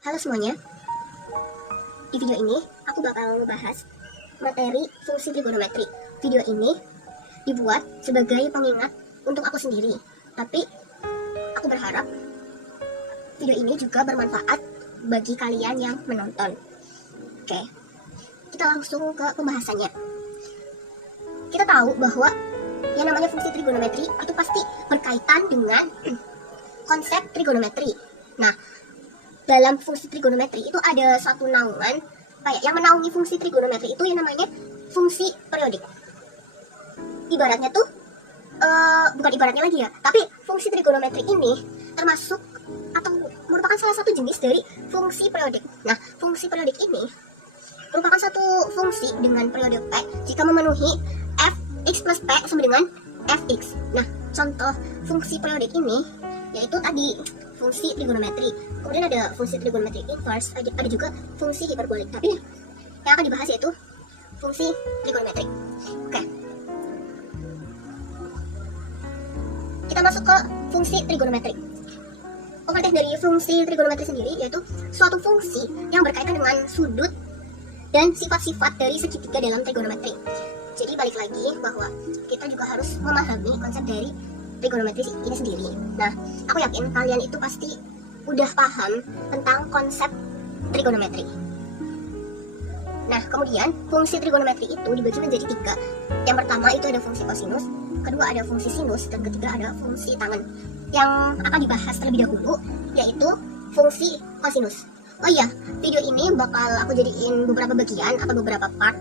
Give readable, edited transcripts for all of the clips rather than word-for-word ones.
Halo semuanya, di video ini aku bakal membahas materi fungsi trigonometri. Video ini dibuat sebagai pengingat untuk aku sendiri, tapi aku berharap video ini juga bermanfaat bagi kalian yang menonton. Oke, kita langsung ke pembahasannya. Kita tahu bahwa yang namanya fungsi trigonometri itu pasti berkaitan dengan konsep trigonometri. Nah, dalam fungsi trigonometri itu ada satu naungan kayak yang menaungi fungsi trigonometri itu yang namanya fungsi periodik. Ibaratnya tuh bukan ibaratnya lagi ya, tapi fungsi trigonometri ini termasuk atau merupakan salah satu jenis dari fungsi periodik. Nah, fungsi periodik ini merupakan satu fungsi dengan periode P jika memenuhi fx plus P sama dengan fx. Nah, contoh fungsi periodik ini yaitu tadi fungsi trigonometri. Kemudian ada fungsi trigonometri inverse, ada juga fungsi hiperbolik. Tapi yang akan dibahas yaitu fungsi trigonometri. Oke. Kita masuk ke fungsi trigonometri. Pengertian dari fungsi trigonometri sendiri yaitu suatu fungsi yang berkaitan dengan sudut dan sifat-sifat dari segitiga dalam trigonometri. Jadi balik lagi bahwa kita juga harus memahami konsep dari trigonometri ini sendiri. Nah, aku yakin kalian itu pasti udah paham tentang konsep trigonometri. Nah, kemudian fungsi trigonometri itu dibagi menjadi 3. Yang pertama itu ada fungsi kosinus, kedua ada fungsi sinus, dan ketiga ada fungsi tangen. Yang akan dibahas terlebih dahulu yaitu fungsi kosinus. Oh iya, video ini bakal aku jadiin beberapa bagian atau beberapa part.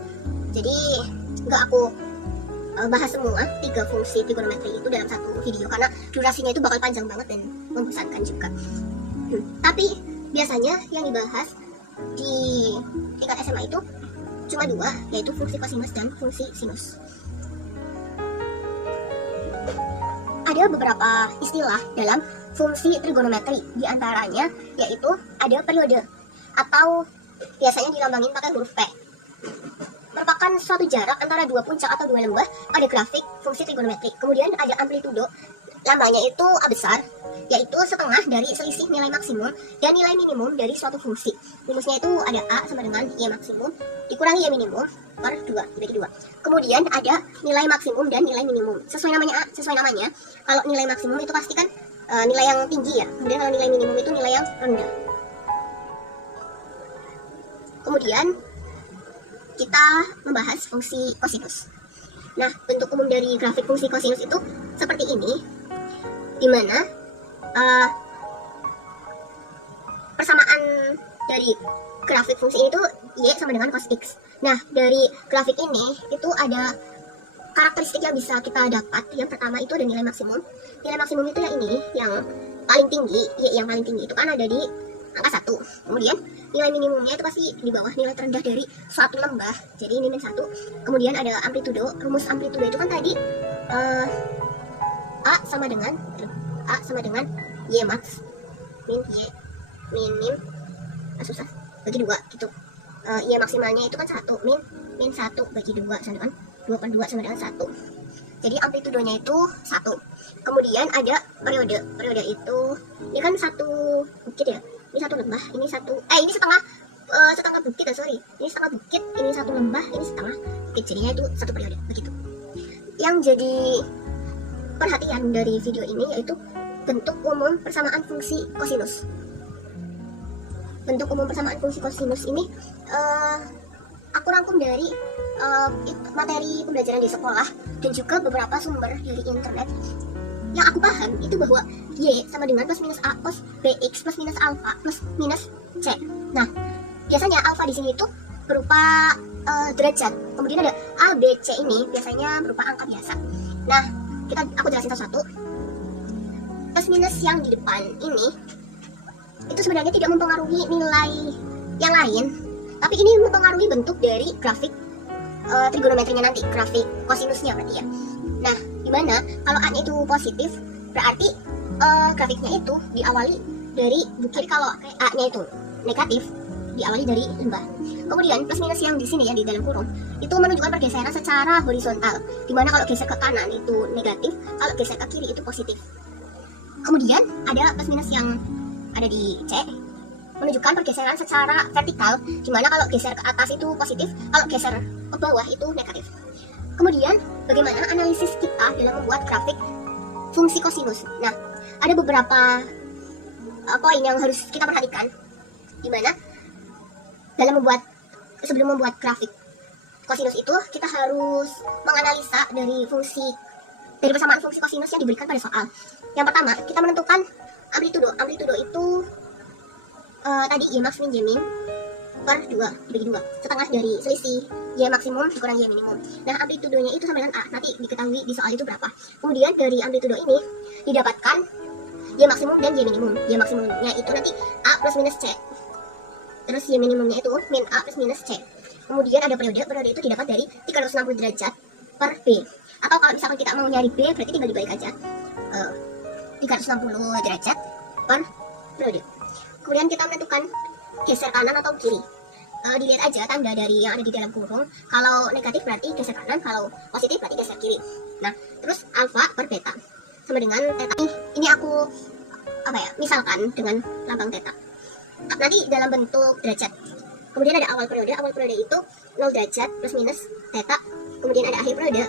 Jadi nggak aku bahas semua 3 fungsi trigonometri itu dalam satu video karena durasinya itu bakal panjang banget dan membosankan juga. Tapi biasanya yang dibahas di tingkat SMA itu cuma 2, yaitu fungsi kosinus dan fungsi sinus. Ada beberapa istilah dalam fungsi trigonometri, diantaranya yaitu ada periode atau biasanya dilambangin pakai huruf P. Merupakan suatu jarak antara 2 puncak atau 2 lembah pada grafik fungsi trigonometri. Kemudian ada amplitudo, lambangnya itu A besar, yaitu setengah dari selisih nilai maksimum dan nilai minimum dari suatu fungsi. Rumusnya itu ada A sama dengan Y maksimum dikurangi Y minimum per 2, dibagi 2. Kemudian ada nilai maksimum dan nilai minimum. Sesuai namanya A, sesuai namanya, kalau nilai maksimum itu pasti kan nilai yang tinggi ya. Kemudian kalau nilai minimum itu nilai yang rendah. Kemudian kita membahas fungsi kosinus. Nah, bentuk umum dari grafik fungsi kosinus itu seperti ini, di mana persamaan dari grafik fungsi ini tuh Y sama dengan cos X. Nah, dari grafik ini itu ada karakteristik yang bisa kita dapat. Yang pertama itu ada nilai maksimum. Nilai maksimum itu yang ini, yang paling tinggi, Y yang paling tinggi itu kan ada di angka 1. Kemudian nilai minimumnya itu pasti di bawah nilai terendah dari suatu lembah, jadi ini min 1. Kemudian ada amplitudo. Rumus amplitudo itu kan tadi A sama dengan Y max min Y minim susah bagi 2 gitu. Y maksimalnya itu kan 1 min 1 bagi 2 sama dengan 2/2 sama dengan 1. Jadi amplitudonya itu 1. Kemudian ada periode. Periode itu ini kan satu bukit ya. Ini satu lembah, ini setengah bukit ya, sorry. Ini setengah bukit, ini satu lembah, ini setengah bukit. Jadinya itu satu periode, begitu. Yang jadi perhatian dari video ini yaitu bentuk umum persamaan fungsi kosinus. Bentuk umum persamaan fungsi kosinus ini aku rangkum dari materi pembelajaran di sekolah dan juga beberapa sumber dari internet. Yang aku paham itu bahwa Y sama dengan plus minus A cos BX plus minus alpha plus minus C. Nah, biasanya alpha di sini itu berupa derajat. Kemudian ada A, B, C ini biasanya berupa angka biasa. Nah, aku jelasin satu-satu. Plus minus yang di depan ini itu sebenarnya tidak mempengaruhi nilai yang lain, tapi ini mempengaruhi bentuk dari grafik trigonometrinya nanti, grafik kosinusnya berarti ya. Nah, dimana kalau A-nya itu positif, berarti grafiknya itu diawali dari bukit. Kalau A-nya itu negatif, diawali dari lembah. Kemudian plus minus yang di sini ya, di dalam kurung, itu menunjukkan pergeseran secara horizontal. Dimana kalau geser ke kanan itu negatif, kalau geser ke kiri itu positif. Kemudian ada plus minus yang ada di C, menunjukkan pergeseran secara vertikal, dimana kalau geser ke atas itu positif, kalau geser ke bawah itu negatif. Kemudian bagaimana analisis kita dalam membuat grafik fungsi kosinus. Nah, ada beberapa poin yang harus kita perhatikan, dimana sebelum membuat grafik kosinus itu kita harus menganalisa dari persamaan fungsi kosinus yang diberikan pada soal. Yang pertama, kita menentukan amplitudo. Amplitudo itu tadi Y max min Y min per 2 dibagi 2, setengah dari selisih Y maksimum dikurang Y minimum. Nah, amplitudonya itu sama dengan A, nanti diketahui di soal itu berapa. Kemudian dari amplitudo ini didapatkan Y maksimum dan Y minimum. Y maksimumnya itu nanti A plus minus C, terus Y minimumnya itu min A plus minus C. Kemudian ada periode itu didapat dari 360 derajat per B. Atau kalau misalkan kita mau nyari B, berarti tinggal dibalik aja 360 derajat per periode. Kemudian kita menentukan geser kanan atau kiri. Dilihat aja tanda dari yang ada di dalam kurung. Kalau negatif berarti geser kanan, kalau positif berarti geser kiri. Nah, terus alfa per beta sama dengan theta. Ini aku misalkan dengan lambang theta. Nanti dalam bentuk derajat. Kemudian ada awal periode itu 0 derajat plus minus theta. Kemudian ada akhir periode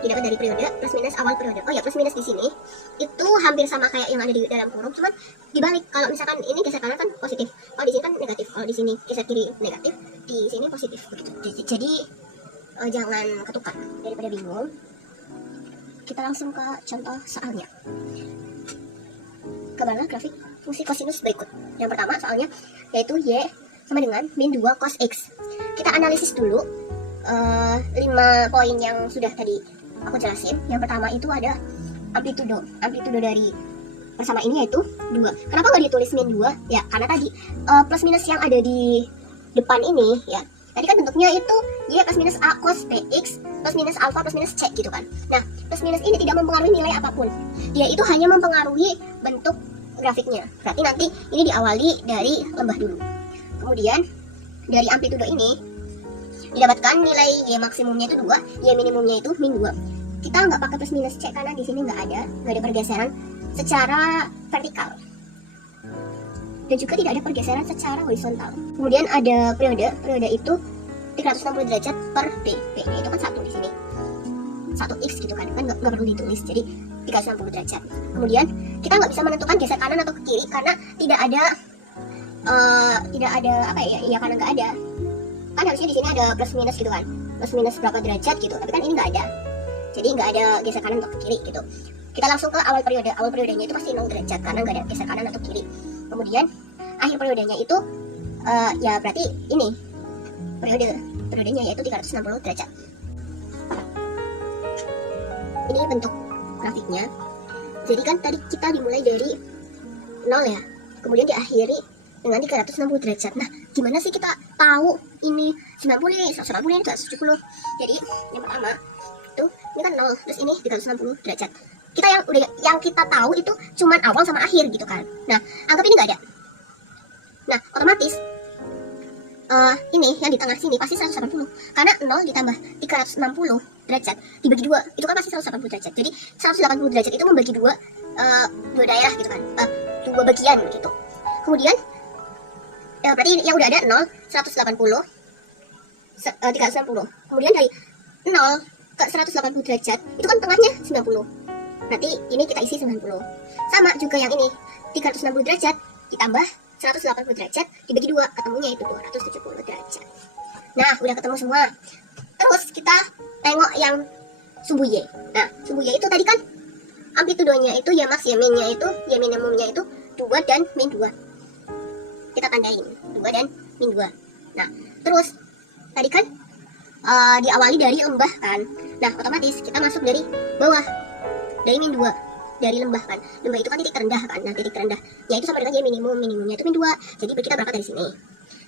didapat dari periode plus minus awal periode. Oh ya, plus minus di sini itu hampir sama kayak yang ada di dalam kurung, cuman dibalik. Kalau misalkan ini geser kanan kan positif, kalau di sini kan negatif. Kalau di sini geser kiri negatif, di sini positif begitu. Jadi jangan ketukar. Daripada bingung, kita langsung ke contoh soalnya. Gambarlah grafik fungsi kosinus berikut. Yang pertama soalnya yaitu Y sama dengan min 2 cos X. Kita analisis dulu 5 poin yang sudah tadi aku jelasin. Yang pertama itu ada amplitudo. Amplitudo dari bersama ini yaitu 2. Kenapa nggak ditulis min 2? Ya, karena tadi plus minus yang ada di depan ini ya. Tadi kan bentuknya itu Y plus minus A cos BX plus minus alpha plus minus C gitu kan. Nah, plus minus ini tidak mempengaruhi nilai apapun. Dia itu hanya mempengaruhi bentuk grafiknya. Berarti nanti ini diawali dari lembah dulu. Kemudian dari amplitudo ini didapatkan nilai Y maksimumnya itu 2, Y minimumnya itu min 2. Kita nggak pakai plus minus C karena di sini nggak ada pergeseran secara vertikal. Dan juga tidak ada pergeseran secara horizontal. Kemudian ada periode itu 360 derajat per B. B-nya itu kan 1 di sini. 1x gitu kan nggak perlu ditulis, jadi 360 derajat. Kemudian kita nggak bisa menentukan geser kanan atau ke kiri karena tidak ada karena nggak ada. Kan harusnya di sini ada plus minus gitu kan, plus minus berapa derajat gitu, tapi kan ini nggak ada, jadi nggak ada geser kanan atau ke kiri gitu. Kita langsung ke awal periodenya itu pasti 0 derajat karena nggak ada geser kanan atau kiri. Kemudian akhir periodenya itu ya berarti ini periodenya yaitu 360 derajat. Ini bentuk grafiknya. Jadi kan tadi kita dimulai dari 0 ya, kemudian diakhiri dengan 360 derajat. Nah, gimana sih kita tahu ini 90, 180, ini 270? Jadi, yang pertama itu ini kan 0, terus ini 360 derajat. Yang kita tahu itu cuman awal sama akhir gitu kan. Nah, anggap ini nggak ada. Nah, otomatis ini yang di tengah sini pasti 180 karena 0 ditambah 360 derajat dibagi 2 itu kan pasti 180 derajat. Jadi 180 derajat itu membagi dua daerah gitu kan, dua bagian gitu. Kemudian berarti yang udah ada 0, 180, 360. Kemudian dari 0 ke 180 derajat itu kan tengahnya 90. Berarti ini kita isi 90. Sama juga yang ini 360 derajat ditambah 180 derajat dibagi 2, ketemunya itu 270 derajat. Nah, udah ketemu semua. Terus kita tengok yang sumbu Y. Nah, sumbu Y itu tadi kan amplitudonya itu Y max, Y minnya itu, Y minimumnya itu 2 dan min 2. Kita tandain 2 dan min 2. Nah, terus tadi kan diawali dari lembah kan. Nah, otomatis kita masuk dari bawah, dari min 2, dari lembah kan. Lembah itu kan titik terendah kan. Nah, titik terendah yaitu sama dengan Y minimumnya itu min 2. Jadi kita berangkat dari sini,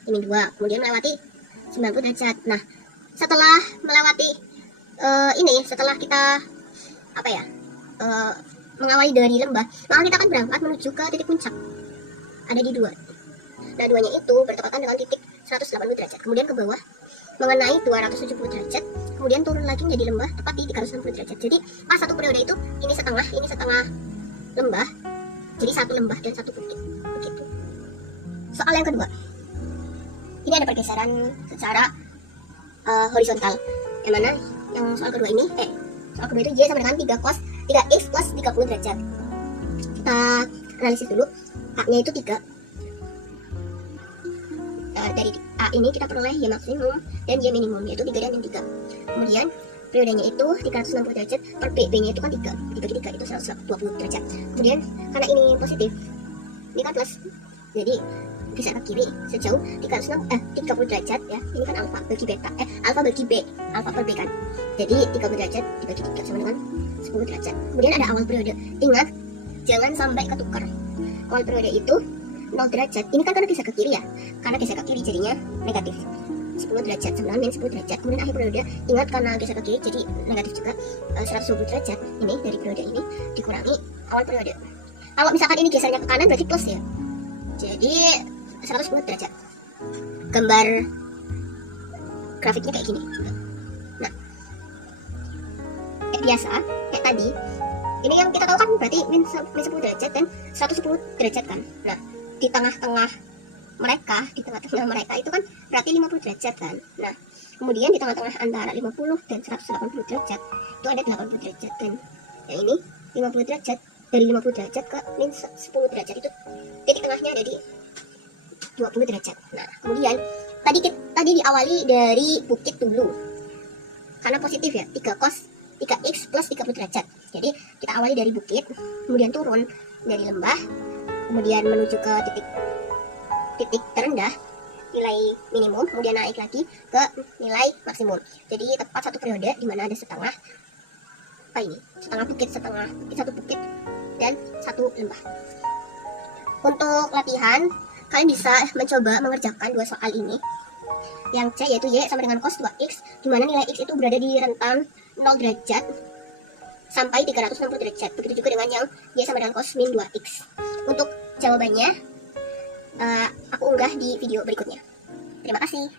min 2, kemudian melewati 90 derajat. Nah, setelah melewati setelah kita mengawali dari lembah, maka kita akan berangkat menuju ke titik puncak. Ada di 2. Nah, 2-nya itu bertepatan dengan titik 180 derajat. Kemudian ke bawah mengenai 270 derajat. Kemudian turun lagi menjadi lembah tepat di 360 derajat. Jadi pas satu periode itu ini setengah lembah. Jadi satu lembah dan satu bukit. Begitu. Soal yang kedua, ini ada pergeseran secara horizontal, yang mana yang soal kedua ini soal kedua itu Y sama dengan 3 cos 3x plus 30 derajat. Kita analisis dulu. A nya itu 3. Dari A ini kita peroleh Y maksimum dan Y minimum, yaitu 3 dan 3. Kemudian periodenya itu 360 derajat per B, B nya itu kan 3 dibagi 3 itu 120 derajat. Kemudian karena ini positif, ini kan plus, jadi geser ke kiri sejauh 30 derajat ya. Ini kan alfa bagi beta, alfa bagi B, alfa per B kan. Jadi 30 derajat dibagi 3 sama dengan 10 derajat. Kemudian ada awal periode. Ingat, jangan sampai ketukar. Awal periode itu 0 derajat. Ini kan karena geser ke kiri ya. Karena geser ke kiri jadinya negatif 10 derajat sama dengan min 10 derajat. Kemudian akhir periode, ingat karena geser ke kiri jadi negatif juga 120 derajat. Ini dari periode ini dikurangi awal periode. Kalau misalkan ini gesernya ke kanan berarti plus ya. Jadi 110 derajat. Gambar grafiknya kayak gini. Nah, kayak biasa, kayak tadi. Ini yang kita tahu kan berarti min 10 derajat dan 110 derajat kan. Nah, di tengah-tengah mereka itu kan berarti 50 derajat kan. Nah, kemudian di tengah-tengah antara 50 dan 180 derajat itu ada 80 derajat, dan yang ini 50 derajat. Dari 50 derajat ke min 10 derajat itu titik tengahnya ada di 20 derajat. Nah, kemudian tadi diawali dari bukit dulu. Karena positif ya, 3 cos 3x plus 30 derajat. Jadi kita awali dari bukit, kemudian turun dari lembah, kemudian menuju ke titik terendah nilai minimum, kemudian naik lagi ke nilai maksimum. Jadi tepat satu periode di mana ada setengah bukit, satu bukit dan satu lembah. Untuk latihan, kalian bisa mencoba mengerjakan 2 soal ini. Yang C yaitu Y sama dengan cos 2x, di mana nilai x itu berada di rentan 0 derajat sampai 360 derajat. Begitu juga dengan yang Y sama dengan cos min 2x. Untuk jawabannya aku unggah di video berikutnya. Terima kasih.